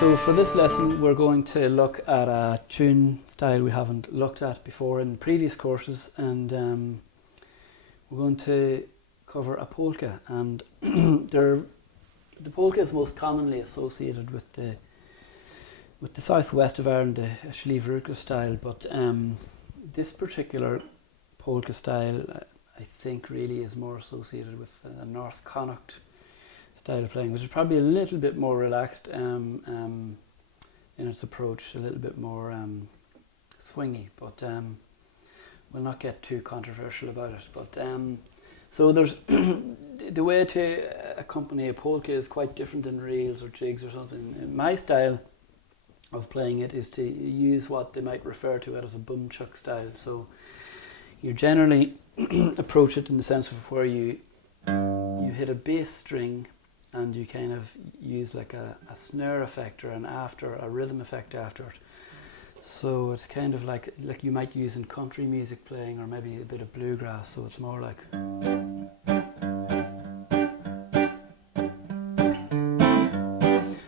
So for this lesson we're going to look at a tune style we haven't looked at before in previous courses, and we're going to cover a polka. And the polka is most commonly associated with the southwest of Ireland, the Slíomh style, but this particular polka style I think really is more associated with the North Connacht style of playing, which is probably a little bit more relaxed in its approach, a little bit more swingy, but we'll not get too controversial about it. But so there's the way to accompany a polka is quite different than reels or jigs or something. My style of playing it is to use what they might refer to as a bumchuck style. So you generally approach it in the sense of where you hit a bass string and you kind of use like a snare effect or a rhythm effect after it. So it's kind of like you might use in country music playing, or maybe a bit of bluegrass. So it's more like.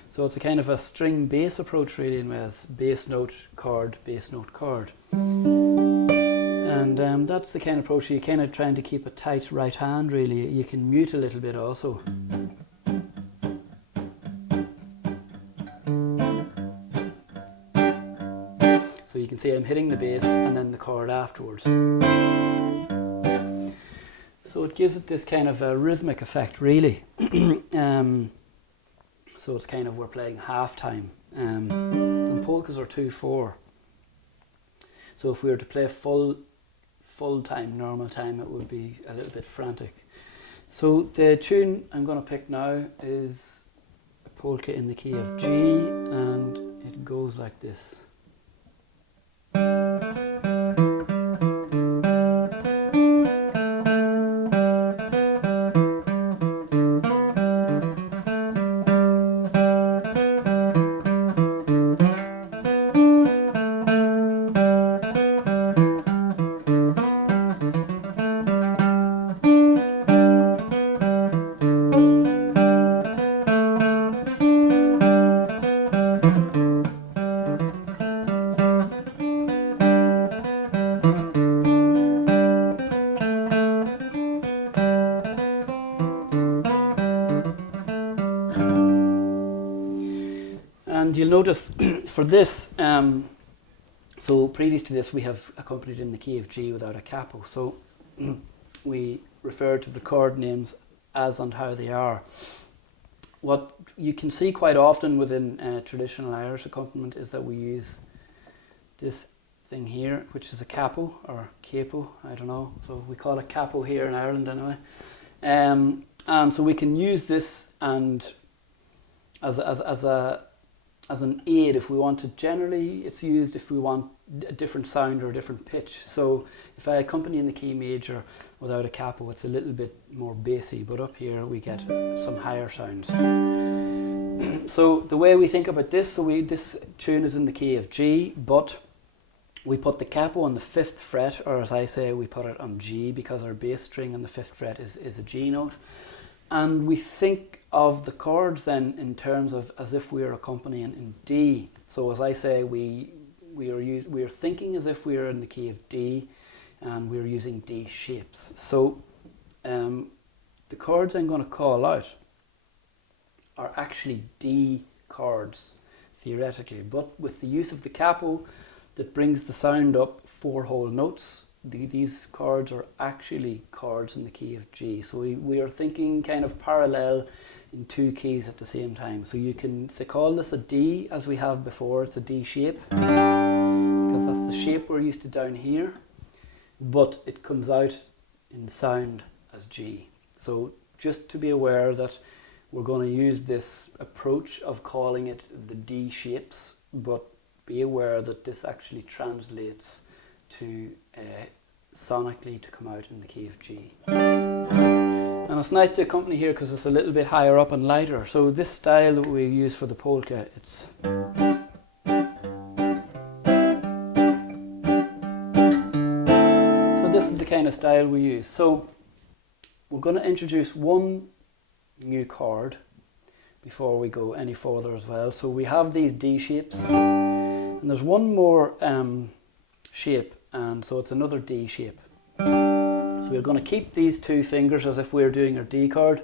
So it's a kind of a string bass approach really, in ways. Bass note, chord, bass note, chord. And that's the kind of approach. You're kind of trying to keep a tight right hand really. You can mute a little bit also. So you can see I'm hitting the bass and then the chord afterwards. So it gives it this kind of a rhythmic effect really. So it's kind of, we're playing half time. And polkas are 2/4. So if we were to play full time, normal time, it would be a little bit frantic. So the tune I'm going to pick now is a polka in the key of G, and it goes like this. And you'll notice for this, so previous to this we have accompanied in the key of G without a capo. So we refer to the chord names as and how they are. What you can see quite often within traditional Irish accompaniment is that we use this thing here, which is a capo or capo, I don't know. So we call it capo here in Ireland anyway. And so we can use this and as an aid if we want to. Generally it's used if we want a different sound or a different pitch. So if I accompany in the key major without a capo, it's a little bit more bassy, but up here we get some higher sounds. So the way we think about this, this tune is in the key of G, but we put the capo on the 5th fret, or as I say, we put it on G, because our bass string on the 5th fret is a G note. And we think of the chords then in terms of as if we are accompanying in D. So as I say, we are thinking as if we are in the key of D, and we're using D shapes. So the chords I'm going to call out are actually D chords theoretically, but with the use of the capo that brings the sound up 4 whole notes. These chords are actually chords in the key of G. So we are thinking kind of parallel in 2 keys at the same time. So you can call this a D as we have before. It's a D shape because that's the shape we're used to down here, but it comes out in sound as G. So just to be aware that we're going to use this approach of calling it the D shapes, but be aware that this actually translates to sonically to come out in the key of G. And it's nice to accompany here because it's a little bit higher up and lighter. So this style that we use for the polka, it's so this is the kind of style we use. So we're going to introduce one new chord before we go any further as well. So we have these D shapes, and there's one more shape, and so it's another D shape. So we're going to keep these two fingers as if we're doing our D chord,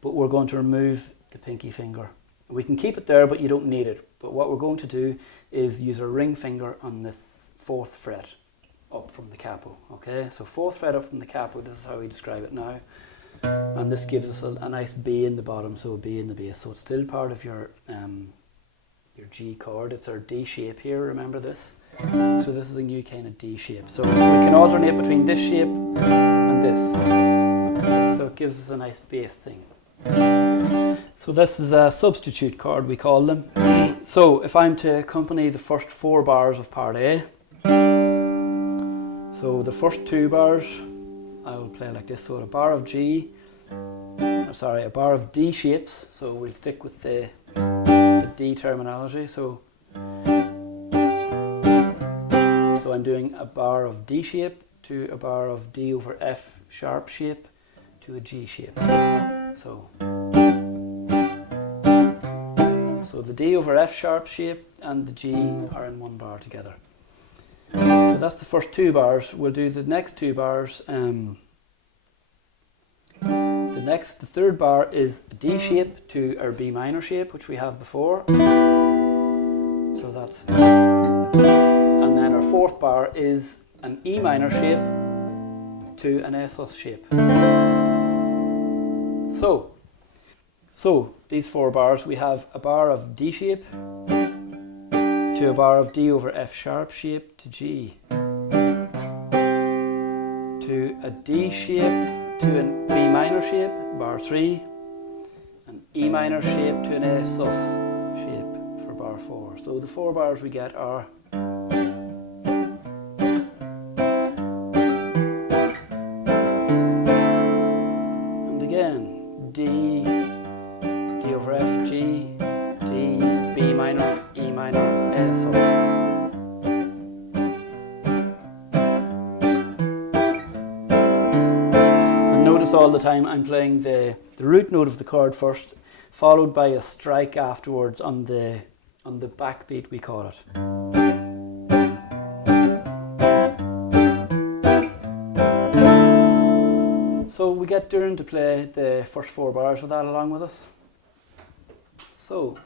but we're going to remove the pinky finger. We can keep it there, but you don't need it. But what we're going to do is use our ring finger on the 4th fret up from the capo. Okay, so 4th fret up from the capo, this is how we describe it now. And this gives us a nice B in the bottom, so a B in the bass. So it's still part of your G chord. It's our D shape here, remember this? So this is a new kind of D shape. So we can alternate between this shape and this. So it gives us a nice bass thing. So this is a substitute chord, we call them. So if I'm to accompany the first 4 bars of part A, so the first 2 bars, I will play like this. So a bar of a bar of D shapes. So we'll stick with the D terminology. So I'm doing a bar of D shape to a bar of D over F sharp shape to a G shape. So the D over F sharp shape and the G are in 1 bar together. So that's the first 2 bars. We'll do the next 2 bars. The 3rd bar is a D shape to our B minor shape, which we have before. So that's, and then our 4th bar is an E minor shape to an S sus shape. So these 4 bars, we have a bar of D shape to a bar of D over F sharp shape to G, to a D shape to an B minor shape, bar 3, an E minor shape to an A sus shape for bar 4. So the 4 bars we get are and again D, D over F, G, D, B minor, E minor, A sus. All the time I'm playing the root note of the chord first, followed by a strike afterwards on the backbeat, we call it. So we get Doireann to play the first 4 bars of that along with us. So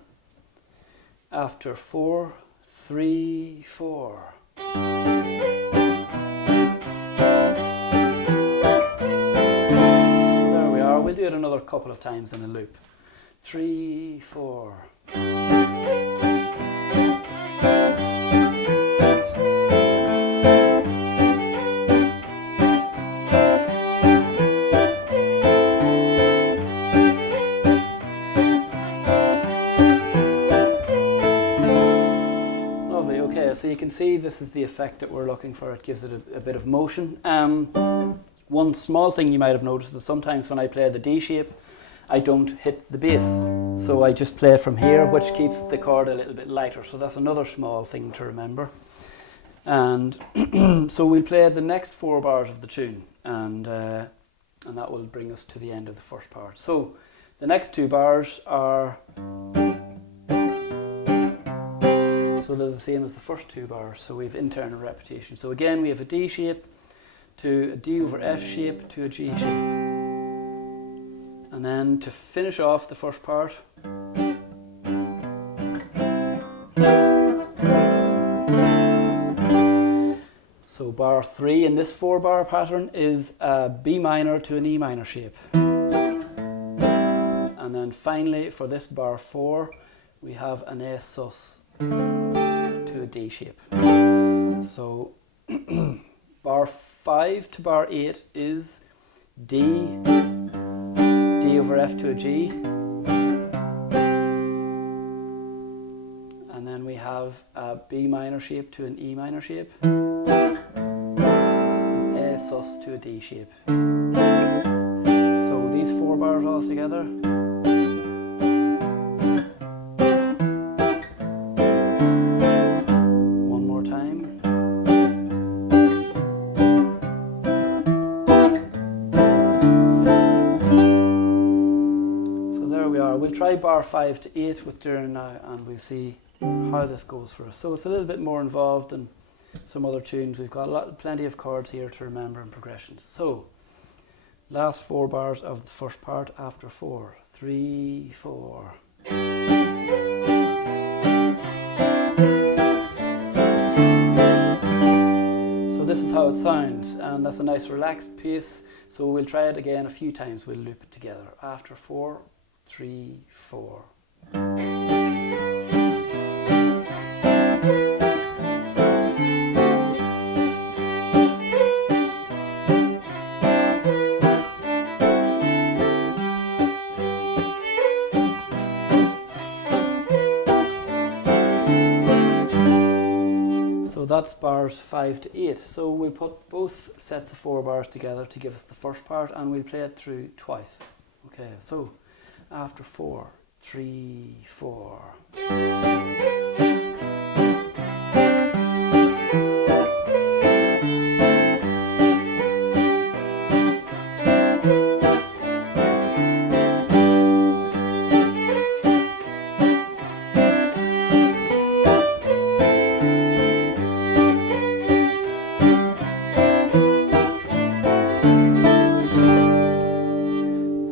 after 4, 3, 4. We'll do it another couple of times in a loop. 3, 4. Lovely, okay, so you can see this is the effect that we're looking for. It gives it a bit of motion. One small thing you might have noticed is sometimes when I play the D shape, I don't hit the bass. So I just play from here, which keeps the chord a little bit lighter. So that's another small thing to remember. And so we'll play the next 4 bars of the tune, and that will bring us to the end of the first part. So the next 2 bars are, so they're the same as the first 2 bars. So we have internal repetition. So again, we have a D shape to a D over F shape to a G shape. And then to finish off the first part, so bar 3 in this 4 bar pattern is a B minor to an E minor shape. And then finally for this bar 4, we have an A sus to a D shape. So bar 5 to bar 8 is D, D over F to a G, and then we have a B minor shape to an E minor shape, an A sus to a D shape. So these 4 bars all together. Try try bar 5 to 8 with Doireann now, and we'll see how this goes for us. So it's a little bit more involved than some other tunes. We've got plenty of chords here to remember and progressions. So last 4 bars of the first part after 4, 3, 4. So this is how it sounds, and that's a nice relaxed pace. So we'll try it again a few times. We'll loop it together. After 4, 3, 4. So that's bars 5 to 8. So we'll put both sets of 4 bars together to give us the first part, and we'll play it through twice. Okay, so after 4, 3, 4.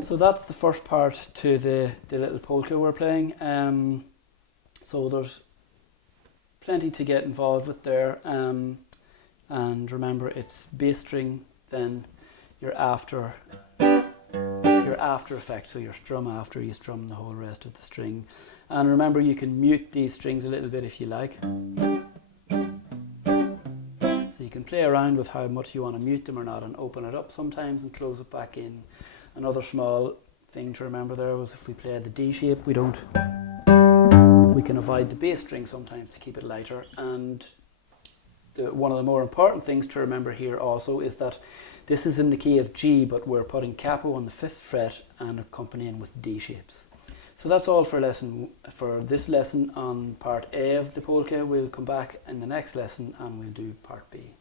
So that's the first part to the little polka we're playing. So there's plenty to get involved with there. And remember, it's bass string, then your after effect, so your strum after, you strum the whole rest of the string. And remember, you can mute these strings a little bit if you like. So you can play around with how much you want to mute them or not, and open it up sometimes and close it back in. Another small thing to remember there was if we play the D shape, we can avoid the bass string sometimes to keep it lighter. And one of the more important things to remember here also is that this is in the key of G, but we're putting capo on the 5th fret and accompanying with D shapes. So that's all for this lesson on part A of the polka. We'll come back in the next lesson and we'll do part B.